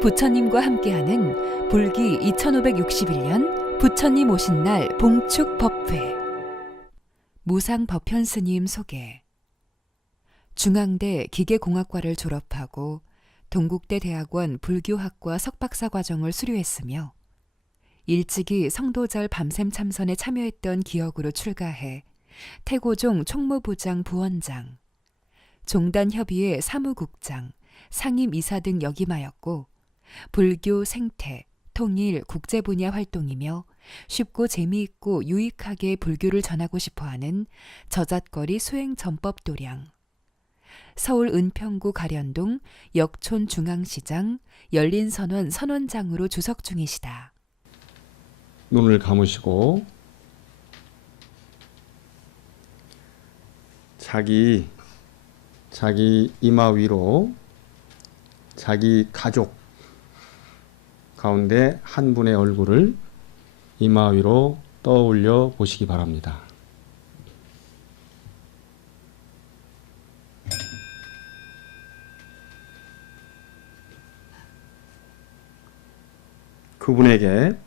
부처님과 함께하는 불기 2561년 부처님 오신 날 봉축 법회. 무상 법현 스님 소개. 중앙대 기계공학과를 졸업하고 동국대 대학원 불교학과 석박사 과정을 수료했으며 일찍이 성도절 밤샘 참선에 참여했던 기억으로 출가해 태고종 총무부장 부원장, 종단협의회 사무국장, 상임이사 등 역임하였고 불교 생태, 통일, 국제 분야 활동이며 쉽고 재미있고 유익하게 불교를 전하고 싶어하는 저잣거리 수행 전법 도량, 서울 은평구 가련동 역촌 중앙시장 열린선원 선원장으로 주석 중이시다. 눈을 감으시고 자기 이마 위로 자기 가족 가운데 한 분의 얼굴을 이마 위로 떠올려 보시기 바랍니다. 그분에게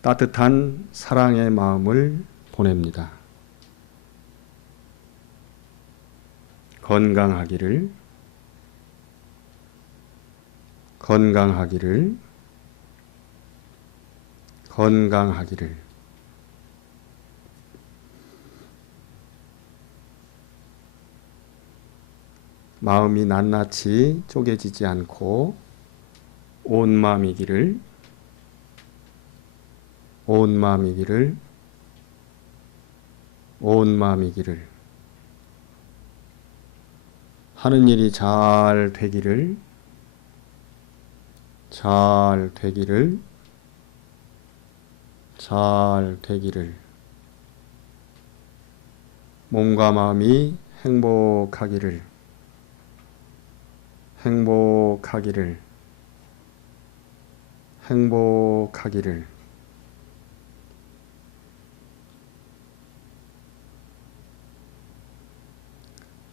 따뜻한 사랑의 마음을 보냅니다. 건강하기를 마음이 낱낱이 쪼개지지 않고 온 마음이기를 하는 일이 잘 되기를 몸과 마음이 행복하기를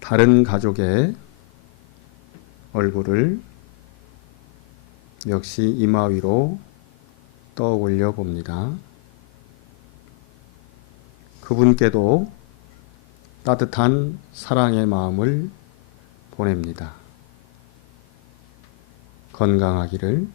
다른 가족의 얼굴을 역시 이마 위로 떠올려 봅니다. 그분께도 따뜻한 사랑의 마음을 보냅니다. 건강하기를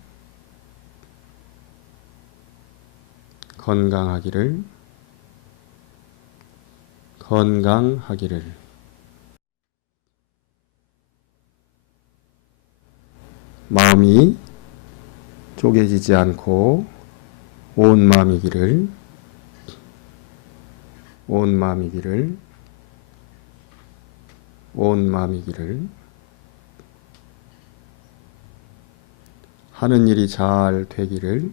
마음이 쪼개지지 않고 온 마음이기를 하는 일이 잘 되기를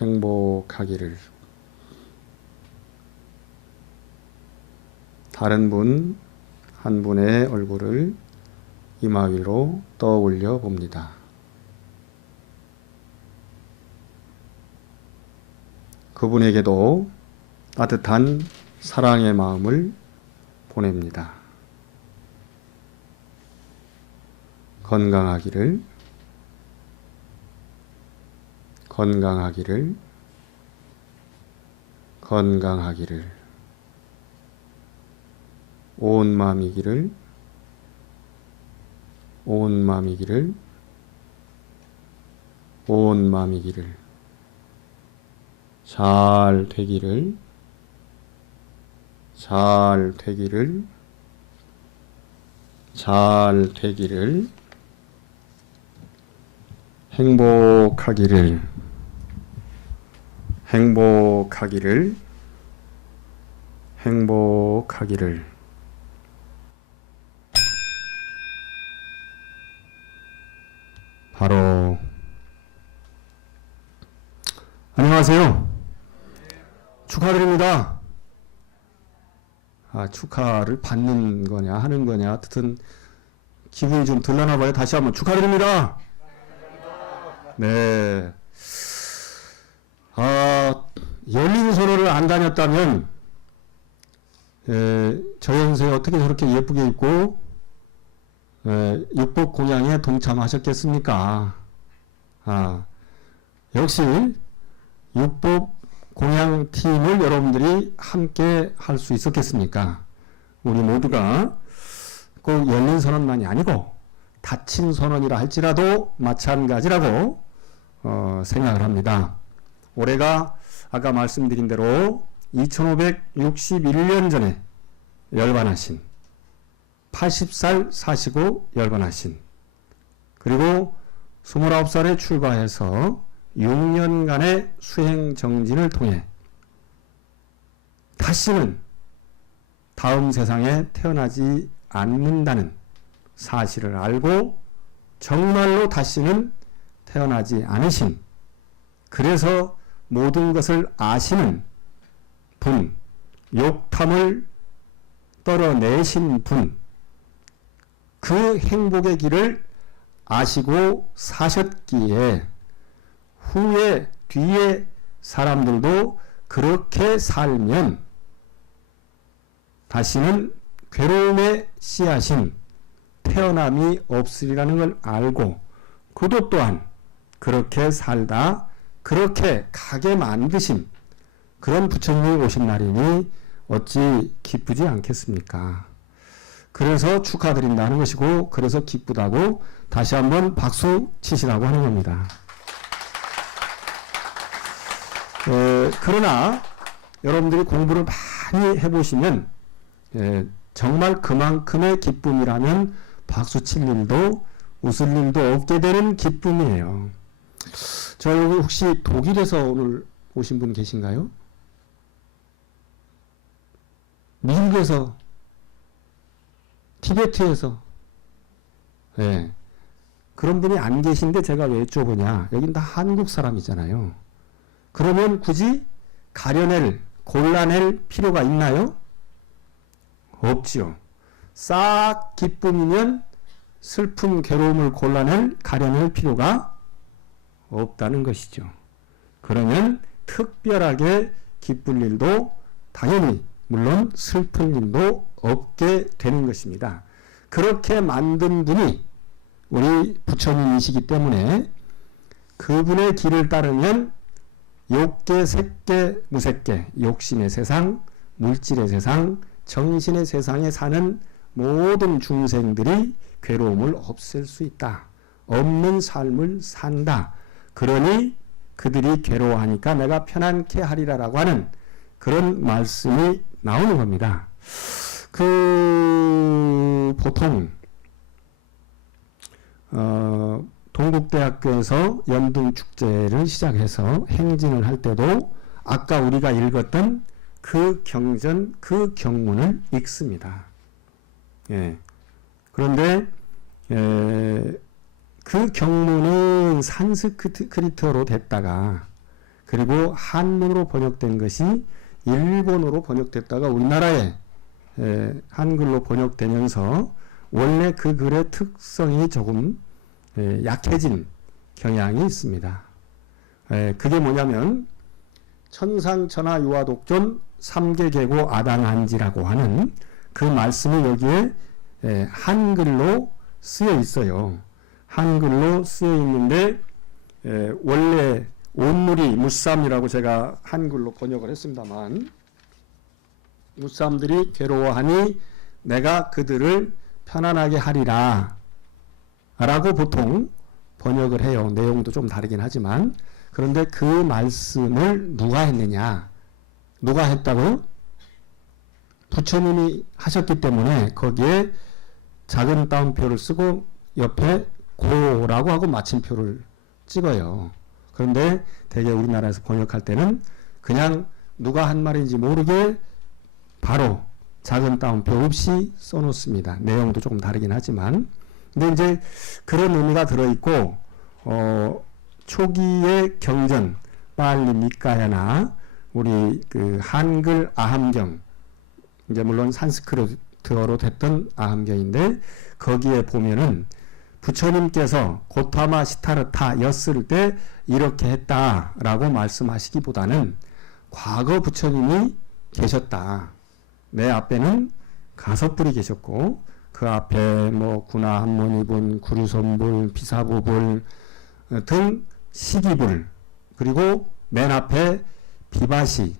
행복하기를 다른 분 한 분의 얼굴을 이마 위로 떠올려 봅니다. 그분에게도 따뜻한 사랑의 마음을 보냅니다. 건강하기를 온 마음이기를 잘 되기를 행복하기를 바로 안녕하세요. 축하드립니다. 축하를 받는 거냐 하는 거냐 하여튼 기분이 좀 들라나 봐요. 다시 한번 축하드립니다. 네. 열린 선호를 안 다녔다면, 저 연세에 어떻게 저렇게 예쁘게 입고, 육복 공양에 동참하셨겠습니까? 역시, 육복 공양 팀을 여러분들이 함께 할 수 있었겠습니까? 우리 모두가 꼭 열린 선언만이 아니고, 닫힌 선언이라 할지라도 마찬가지라고 생각을 합니다. 올해가 아까 말씀드린 대로 2561년 전에 열반하신 80살 사시고 열반하신 그리고 29살에 출가해서 6년간의 수행 정진을 통해 다시는 다음 세상에 태어나지 않는다는 사실을 알고 정말로 다시는 태어나지 않으신, 그래서 모든 것을 아시는 분, 욕탐을 떨어내신 분, 그 행복의 길을 아시고 사셨기에 후에 뒤에 사람들도 그렇게 살면 다시는 괴로움의 씨앗인 태어남이 없으리라는 걸 알고 그도 또한 그렇게 살다 그렇게 가게 만드신 그런 부처님이 오신 날이니 어찌 기쁘지 않겠습니까? 그래서 축하드린다는 것이고, 그래서 기쁘다고 다시 한번 박수 치시라고 하는 겁니다. 그러나 여러분들이 공부를 많이 해보시면 정말 그만큼의 기쁨이라면 박수 칠 일도 웃을 일도 없게 되는 기쁨이에요. 저 여기 혹시 독일에서 오늘 오신 분 계신가요? 미국에서, 티베트에서, 그런 분이 안 계신데 제가 왜 여쭤보냐? 여긴 다 한국 사람이잖아요. 그러면 굳이 가려낼, 골라낼 필요가 있나요? 없지요. 싹 기쁨이면 슬픔, 괴로움을 골라낼, 가려낼 필요가 없다는 것이죠. 그러면 특별하게 기쁠 일도 당연히 물론 슬픈 일도 없게 되는 것입니다. 그렇게 만든 분이 우리 부처님이시기 때문에 그분의 길을 따르면 욕계, 색계, 무색계, 욕심의 세상, 물질의 세상, 정신의 세상에 사는 모든 중생들이 괴로움을 없앨 수 있다. 없는 삶을 산다. 그러니 그들이 괴로워하니까 내가 편안케 하리라라고 하는 그런 말씀이 나오는 겁니다. 보통 동국대학교에서 연등축제를 시작해서 행진을 할 때도 아까 우리가 읽었던 그 경전, 그 경문을 읽습니다. 그런데 그 경문은 산스크리트어로 됐다가 그리고 한문으로 번역된 것이 일본어로 번역됐다가 우리나라에 한글로 번역되면서 원래 그 글의 특성이 조금 약해진 경향이 있습니다. 그게 뭐냐면 천상천하 유화독존 삼계계고 아당한지라고 하는 그 말씀이 여기에 한글로 쓰여 있어요. 한글로 쓰여 있는데 원래 온누리 무쌈이라고 제가 한글로 번역을 했습니다만, 무쌈들이 괴로워하니 내가 그들을 편안하게 하리라 라고 보통 번역을 해요. 내용도 좀 다르긴 하지만. 그런데 그 말씀을 누가 했느냐? 누가 했다고요? 부처님이 하셨기 때문에 거기에 작은 따옴표를 쓰고 옆에 고라고 하고 마침표를 찍어요. 그런데 대개 우리나라에서 번역할 때는 그냥 누가 한 말인지 모르게 바로 작은 따옴표 없이 써놓습니다. 내용도 조금 다르긴 하지만. 근데 이제 그런 의미가 들어있고, 초기의 경전, 빨리 미카야나 우리 그 한글 아함경, 이제 물론 산스크리트어로 됐던 아함경인데 거기에 보면은 부처님께서 고타마 시타르타였을 때 이렇게 했다라고 말씀하시기보다는 과거 부처님이 계셨다. 내 앞에는 가섭불이 계셨고 그 앞에 뭐 구나한모니불, 구루선불, 비사보불 등 시기불, 그리고 맨 앞에 비바시,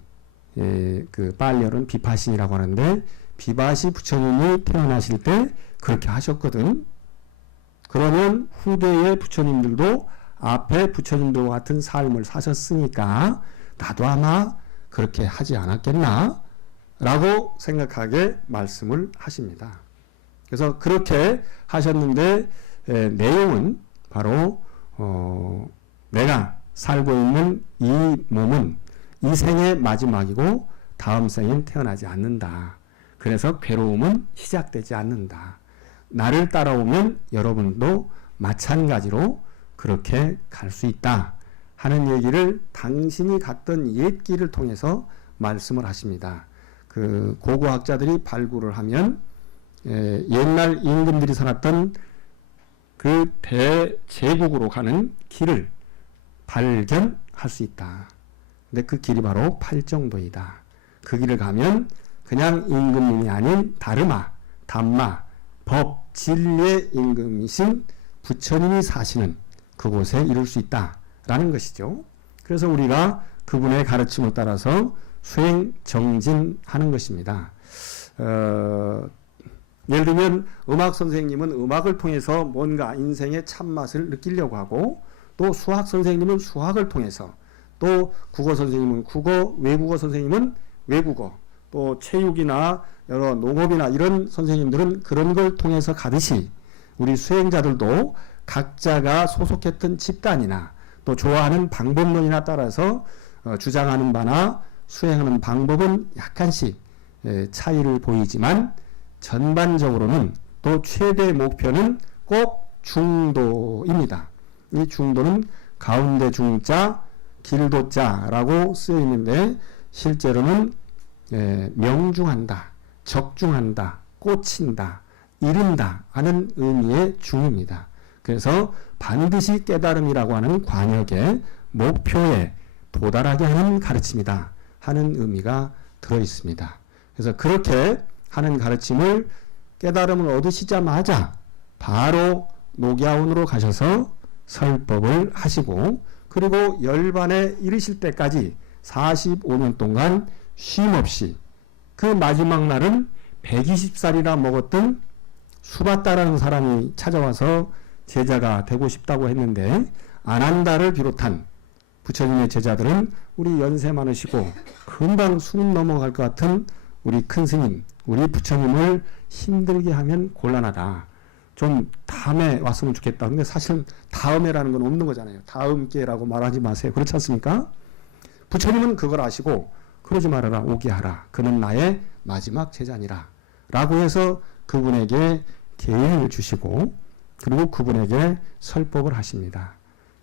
그 빨열은 비파신이라고 하는데 비바시 부처님이 태어나실 때 그렇게 하셨거든. 그러면 후대의 부처님들도 앞에 부처님들과 같은 삶을 사셨으니까 나도 아마 그렇게 하지 않았겠나? 라고 생각하게 말씀을 하십니다. 그래서 그렇게 하셨는데 내용은 바로 내가 살고 있는 이 몸은 이 생의 마지막이고 다음 생엔 태어나지 않는다. 그래서 괴로움은 시작되지 않는다. 나를 따라오면 여러분도 마찬가지로 그렇게 갈 수 있다 하는 얘기를 당신이 갔던 옛길을 통해서 말씀을 하십니다. 그 고고학자들이 발굴을 하면 옛날 임금들이 살았던 그 대제국으로 가는 길을 발견할 수 있다. 근데 그 길이 바로 팔정도이다. 그 길을 가면 그냥 임금님이 아닌 다르마, 담마, 법, 진리의 임금이신 부처님이 사시는 그곳에 이룰 수 있다라는 것이죠. 그래서 우리가 그분의 가르침을 따라서 수행 정진하는 것입니다. 예를 들면 음악 선생님은 음악을 통해서 뭔가 인생의 참맛을 느끼려고 하고, 또 수학 선생님은 수학을 통해서, 또 국어 선생님은 국어, 외국어 선생님은 외국어, 또 체육이나 여러 농업이나 이런 선생님들은 그런 걸 통해서 가듯이 우리 수행자들도 각자가 소속했던 집단이나 또 좋아하는 방법론이나 따라서 주장하는 바나 수행하는 방법은 약간씩 차이를 보이지만 전반적으로는 또 최대 목표는 꼭 중도입니다. 이 중도는 가운데 중자, 길도자라고 쓰여 있는데 실제로는 명중한다, 적중한다, 꽂힌다, 이른다 하는 의미의 중입니다. 그래서 반드시 깨달음이라고 하는 관역의 목표에 도달하게 하는 가르침이다 하는 의미가 들어 있습니다. 그래서 그렇게 하는 가르침을 깨달음을 얻으시자마자 바로 녹야원으로 가셔서 설법을 하시고, 그리고 열반에 이르실 때까지 45년 동안 쉼 없이, 그 마지막 날은 120살이나 먹었던 수바따라는 사람이 찾아와서 제자가 되고 싶다고 했는데, 아난다를 비롯한 부처님의 제자들은 우리 연세 많으시고 금방 숨 넘어갈 것 같은 우리 큰 스님, 우리 부처님을 힘들게 하면 곤란하다, 좀 다음에 왔으면 좋겠다. 근데 사실 다음에라는 건 없는 거잖아요. 다음 기회라고 말하지 마세요. 그렇지 않습니까? 부처님은 그걸 아시고 그러지 말아라, 오게 하라, 그는 나의 마지막 제자니라 라고 해서 그분에게 계행을 주시고, 그리고 그분에게 설법을 하십니다.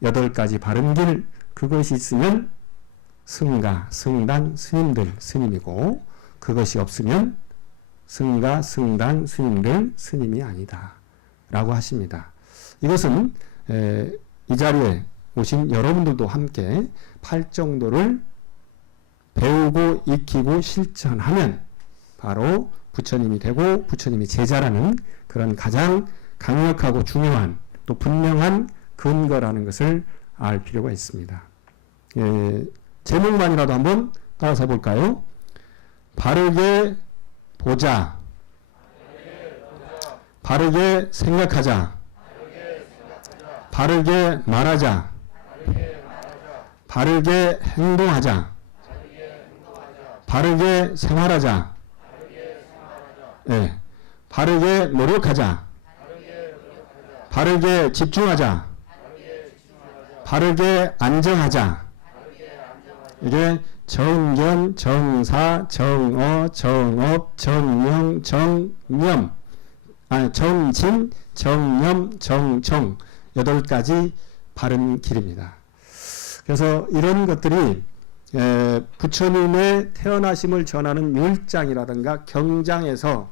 8가지 바른 길, 그것이 있으면 승가, 승단, 스님들, 스님이고, 그것이 없으면 승가, 승단, 스님들, 스님이 아니다 라고 하십니다. 이것은 이 자리에 오신 여러분들도 함께 팔정도를 배우고 익히고 실천하면 바로 부처님이 되고 부처님이 제자라는 그런 가장 강력하고 중요한 또 분명한 근거라는 것을 알 필요가 있습니다. 제목만이라도 한번 따라서 볼까요? 바르게 보자, 바르게 생각하자, 바르게 말하자, 바르게 행동하자, 바르게 생활하자, 바르게 노력하자, 바르게 집중하자, 바르게 안정하자. 이게 정견, 정사, 정어, 정업, 정명, 정념, 정진, 정념, 정청, 8가지 바른 길입니다. 그래서 이런 것들이 부처님의 태어나심을 전하는 율장이라든가 경장에서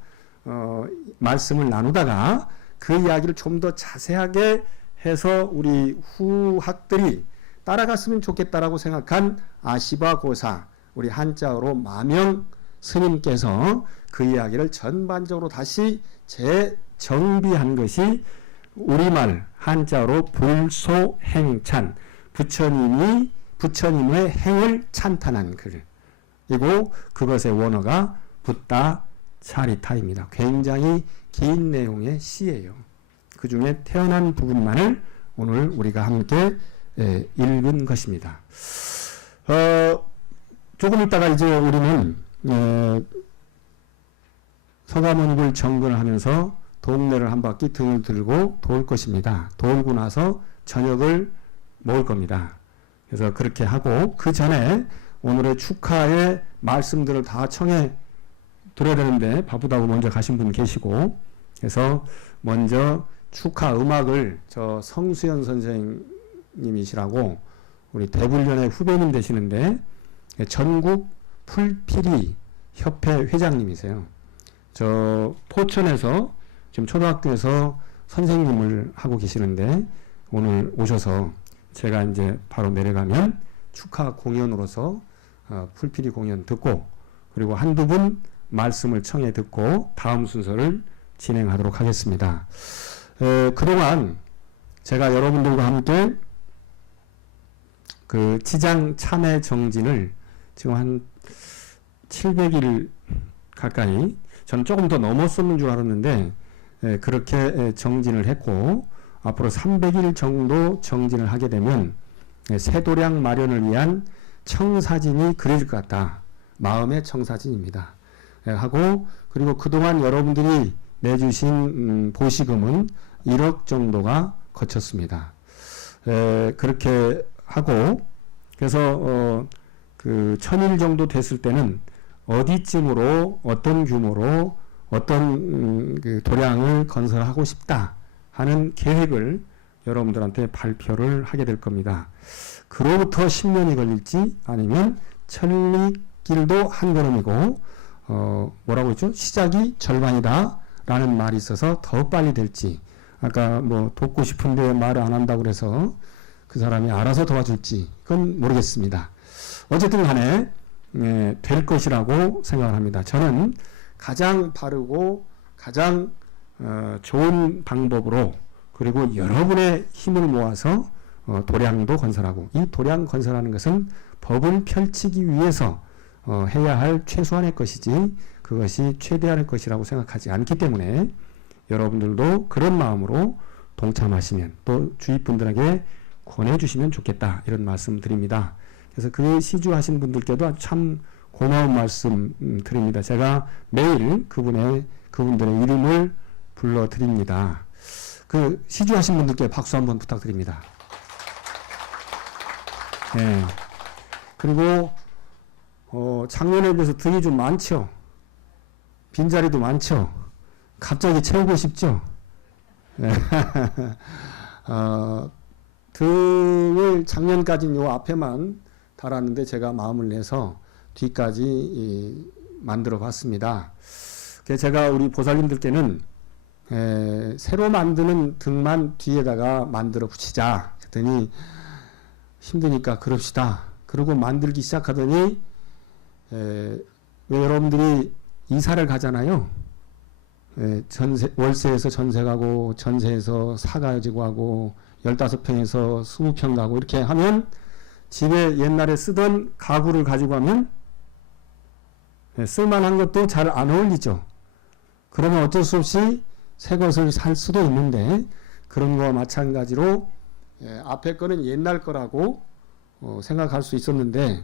말씀을 나누다가 그 이야기를 좀 더 자세하게 해서 우리 후학들이 따라갔으면 좋겠다라고 생각한 아시바 고사, 우리 한자어로 마명 스님께서 그 이야기를 전반적으로 다시 재정비한 것이 우리말 한자어로 불소행찬, 부처님의 행을 찬탄한 글이고 그것의 원어가 붓다 차리타입니다. 굉장히 긴 내용의 시예요. 그 중에 태어난 부분만을 오늘 우리가 함께 읽은 것입니다. 조금 있다가 이제 우리는 서가모니를 정근을 하면서 동네를 한 바퀴 등을 들고 돌 것입니다. 돌고 나서 저녁을 먹을 겁니다. 그래서 그렇게 하고 그 전에 오늘의 축하의 말씀들을 다 청해 들어야 되는데 바쁘다고 먼저 가신 분 계시고 그래서 먼저 축하 음악을 저 성수연 선생님이시라고 우리 대불련의 후배님 되시는데 전국 풀피리 협회 회장님이세요. 저 포천에서 지금 초등학교에서 선생님을 하고 계시는데 오늘 오셔서 제가 이제 바로 내려가면 축하 공연으로서 풀피리 공연 듣고 그리고 한두 분 말씀을 청해 듣고 다음 순서를 진행하도록 하겠습니다. 그동안 제가 여러분들과 함께 그 지장 참회 정진을 지금 한 700일 가까이 저는 조금 더 넘었었는 줄 알았는데 그렇게 정진을 했고 앞으로 300일 정도 정진을 하게 되면 새도량 마련을 위한 청사진이 그려질 것 같다. 마음의 청사진입니다. 하고 그리고 그동안 여러분들이 내주신 보시금은 1억 정도가 거쳤습니다. 그렇게 하고 그래서 그 1000일 정도 됐을 때는 어디쯤으로 어떤 규모로 어떤 그 도량을 건설하고 싶다 하는 계획을 여러분들한테 발표를 하게 될 겁니다. 그로부터 10년이 걸릴지 아니면 천리길도 한 걸음이고 뭐라고 했죠? 시작이 절반이다 라는 말이 있어서 더 빨리 될지 아까 뭐 돕고 싶은데 말을 안 한다고 그래서 그 사람이 알아서 도와줄지 그건 모르겠습니다. 어쨌든 간에 될 것이라고 생각을 합니다. 저는 가장 바르고 가장 좋은 방법으로 그리고 여러분의 힘을 모아서 도량도 건설하고 이 도량 건설하는 것은 법을 펼치기 위해서 해야 할 최소한의 것이지 그것이 최대한의 것이라고 생각하지 않기 때문에 여러분들도 그런 마음으로 동참하시면 또 주위 분들에게 권해주시면 좋겠다 이런 말씀 드립니다. 그래서 그 시주하신 분들께도 참 고마운 말씀 드립니다. 제가 매일 그분들의 이름을 불러드립니다. 그 시주하신 분들께 박수 한번 부탁드립니다. 네. 그리고 작년에 비해서 등이 좀 많죠. 빈자리도 많죠. 갑자기 채우고 싶죠. 네. 등을 작년까지는 요 앞에만 달았는데 제가 마음을 내서 뒤까지 만들어 봤습니다. 그래서 제가 우리 보살님들께는 새로 만드는 등만 뒤에다가 만들어 붙이자 그랬더니 힘드니까 그럽시다. 그러고 만들기 시작하더니 왜 여러분들이 이사를 가잖아요. 월세에서 전세 가고 전세에서 사 가지고 하고 15평에서 20평 가고 이렇게 하면 집에 옛날에 쓰던 가구를 가지고 하면 쓸만한 것도 잘 안 어울리죠. 그러면 어쩔 수 없이 새 것을 살 수도 있는데 그런 거와 마찬가지로 앞에 거는 옛날 거라고 생각할 수 있었는데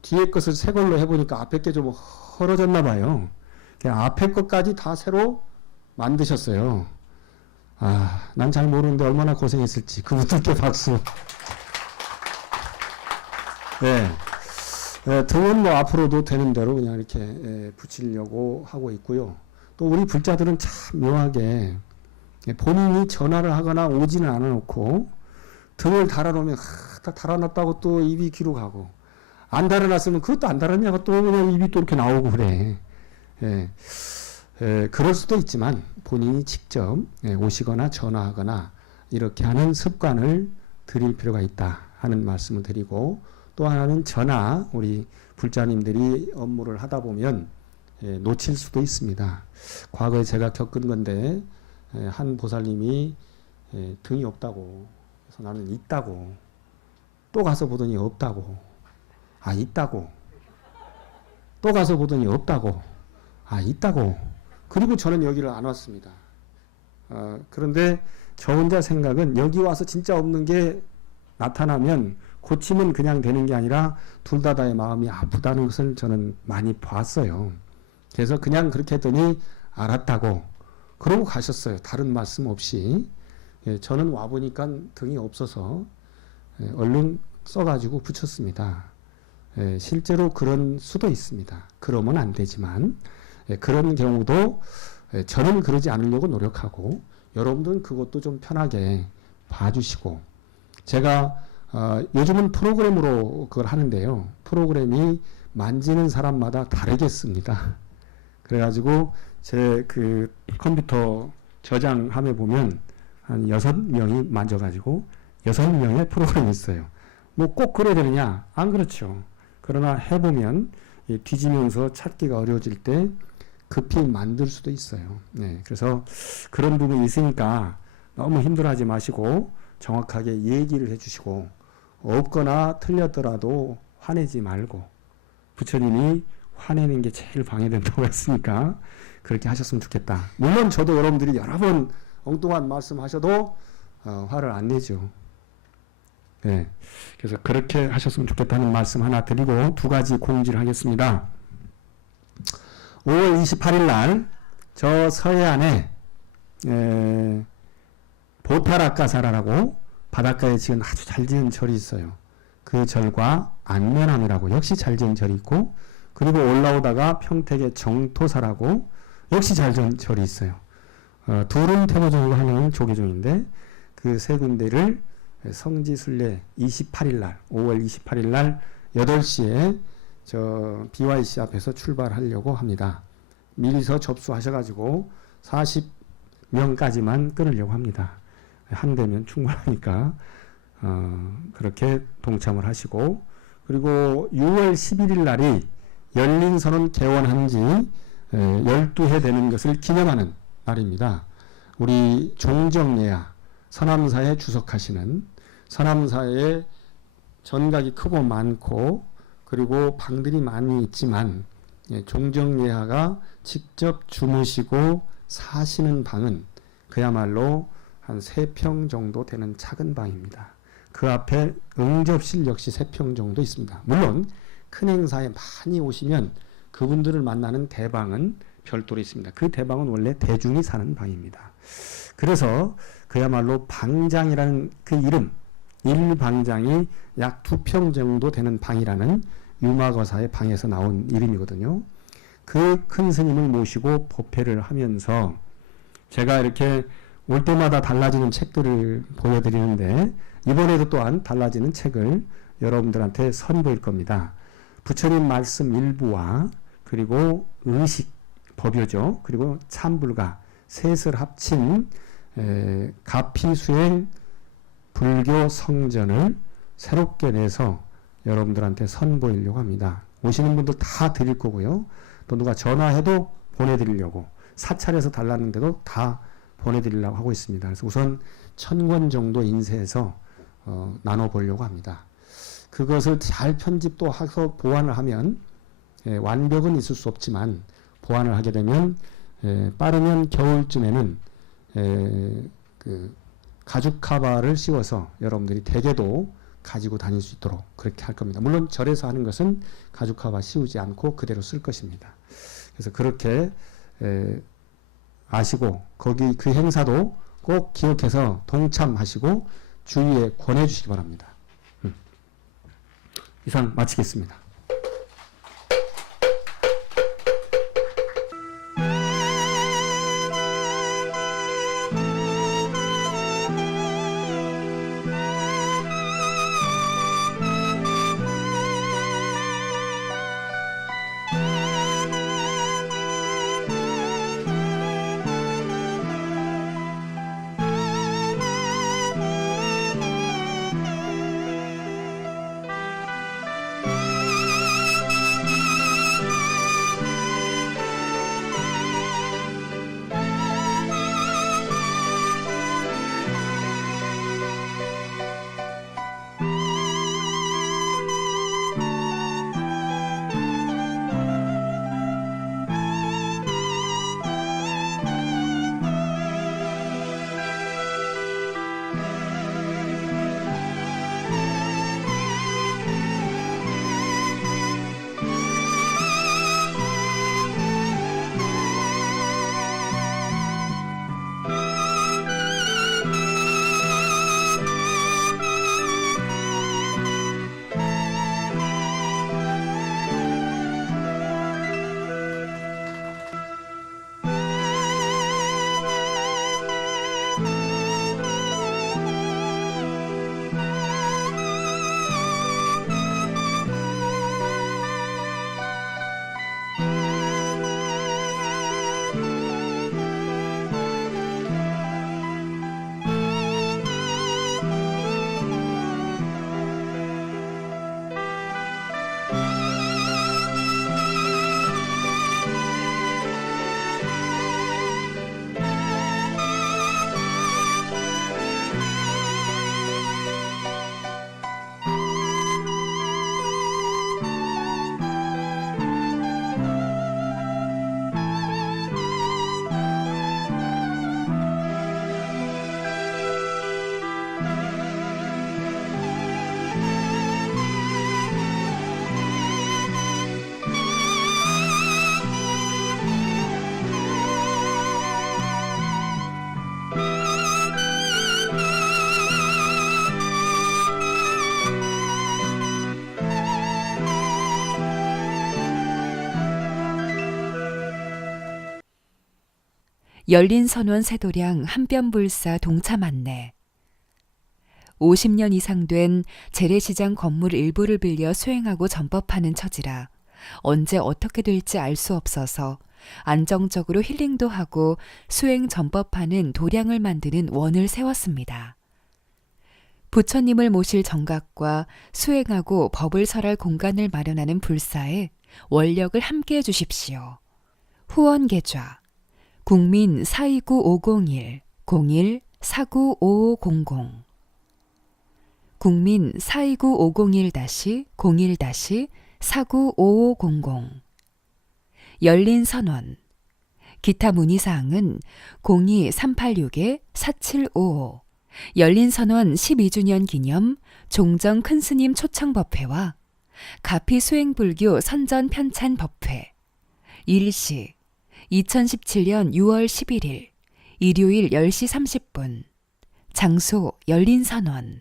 뒤에 것을 새 걸로 해보니까 앞에 게 좀 헐어졌나 봐요. 앞에 것까지 다 새로 만드셨어요. 아, 난 잘 모르는데 얼마나 고생했을지 그분들께 박수. 네. 등은 뭐 앞으로도 되는 대로 그냥 이렇게 붙이려고 하고 있고요. 또 우리 불자들은 참 묘하게 본인이 전화를 하거나 오지는 않아 놓고 등을 달아놓으면 다 달아놨다고 또 입이 귀로 가고 안 달아놨으면 그것도 안 달았냐고 또 그냥 입이 또 이렇게 나오고 그래. 예. 그럴 수도 있지만 본인이 직접 오시거나 전화하거나 이렇게 하는 습관을 들일 필요가 있다 하는 말씀을 드리고, 또 하나는 전화, 우리 불자님들이 업무를 하다 보면 놓칠 수도 있습니다. 과거에 제가 겪은 건데 한 보살님이 등이 없다고, 그래서 나는 있다고, 또 가서 보더니 없다고, 아 있다고, 또 가서 보더니 없다고, 아 있다고, 그리고 저는 여기를 안 왔습니다. 그런데 저 혼자 생각은 여기 와서 진짜 없는 게 나타나면 고치면 그냥 되는 게 아니라 둘 다의 마음이 아프다는 것을 저는 많이 봤어요. 그래서 그냥 그렇게 했더니 알았다고 그러고 가셨어요. 다른 말씀 없이. 저는 와보니까 등이 없어서 얼른 써가지고 붙였습니다. 실제로 그런 수도 있습니다. 그러면 안 되지만 그런 경우도 저는 그러지 않으려고 노력하고, 여러분들은 그것도 좀 편하게 봐주시고, 제가 요즘은 프로그램으로 그걸 하는데요. 프로그램이 만지는 사람마다 다르겠습니다. 그래가지고 제 그 컴퓨터 저장함에 보면 한 6명이 만져가지고 6명의 프로그램이 있어요. 뭐 꼭 그래야 되느냐? 안 그렇죠. 그러나 해보면 뒤지면서 찾기가 어려워질 때 급히 만들 수도 있어요. 그래서 그런 부분이 있으니까 너무 힘들어하지 마시고 정확하게 얘기를 해주시고, 없거나 틀렸더라도 화내지 말고, 부처님이 화내는 게 제일 방해된다고 했으니까 그렇게 하셨으면 좋겠다. 물론 저도 여러분들이 여러 번 엉뚱한 말씀하셔도 화를 안 내죠. 그래서 그렇게 하셨으면 좋겠다는 말씀 하나 드리고 2가지 공지를 하겠습니다. 5월 28일 날 저 서해안에 보타라카사라라고 바닷가에 지은 아주 잘 지은 절이 있어요. 그 절과 안면함이라고 역시 잘 지은 절이 있고, 그리고 올라오다가 평택의 정토사라고 역시 잘 지은 절이 있어요. 둘은 태모종이고 하나는 조계종인데 그 세 군데를 성지순례 28일 날, 5월 28일 날 8시에 저 BYC 앞에서 출발하려고 합니다. 미리서 접수하셔가지고 40명까지만 끊으려고 합니다. 한 대면 충분하니까 그렇게 동참을 하시고, 그리고 6월 11일 날이 열린선언 개원한 지 12해 되는 것을 기념하는 날입니다. 우리 종정예야, 서남사에 주석하시는, 서남사에 전각이 크고 많고 그리고 방들이 많이 있지만 종정예하가 직접 주무시고 사시는 방은 그야말로 한 3평 정도 되는 작은 방입니다. 그 앞에 응접실 역시 3평 정도 있습니다. 물론 큰 행사에 많이 오시면 그분들을 만나는 대방은 별도로 있습니다. 그 대방은 원래 대중이 사는 방입니다. 그래서 그야말로 방장이라는 그 이름, 1방장이 약 2평 정도 되는 방이라는 유마거사의 방에서 나온 이름이거든요. 그 큰 스님을 모시고 법회를 하면서 제가 이렇게 올 때마다 달라지는 책들을 보여드리는데, 이번에도 또한 달라지는 책을 여러분들한테 선보일 겁니다. 부처님 말씀 일부와 그리고 의식, 법요죠. 그리고 참불가, 셋을 합친 가피수행 불교 성전을 새롭게 내서 여러분들한테 선보이려고 합니다. 오시는 분들 다 드릴 거고요. 또 누가 전화해도 보내드리려고, 사찰에서 달랐는데도 다 보내드리려고 하고 있습니다. 그래서 우선 1000권 정도 인쇄해서 나눠보려고 합니다. 그것을 잘 편집도 해서 보완을 하면 완벽은 있을 수 없지만 보완을 하게 되면 빠르면 겨울쯤에는 그 가죽 카바를 씌워서 여러분들이 댁에도 가지고 다닐 수 있도록 그렇게 할 겁니다. 물론 절에서 하는 것은 가죽 카바 씌우지 않고 그대로 쓸 것입니다. 그래서 그렇게 아시고 거기 그 행사도 꼭 기억해서 동참하시고 주위에 권해 주시기 바랍니다. 이상 마치겠습니다. 열린선원 세도량 한뼘불사 동참 안내. 50년 이상 된 재래시장 건물 일부를 빌려 수행하고 전법하는 처지라 언제 어떻게 될지 알 수 없어서 안정적으로 힐링도 하고 수행 전법하는 도량을 만드는 원을 세웠습니다. 부처님을 모실 정각과 수행하고 법을 설할 공간을 마련하는 불사에 원력을 함께 해주십시오. 후원계좌 국민 429501 01495500 국민 429501-01-495500 열린선원 기타 문의사항은 02-386-4755 열린선원 12주년 기념 종정 큰스님 초청법회와 가피수행불교 선전 편찬 법회 일시 2017년 6월 11일 일요일 10시 30분 장소 열린선원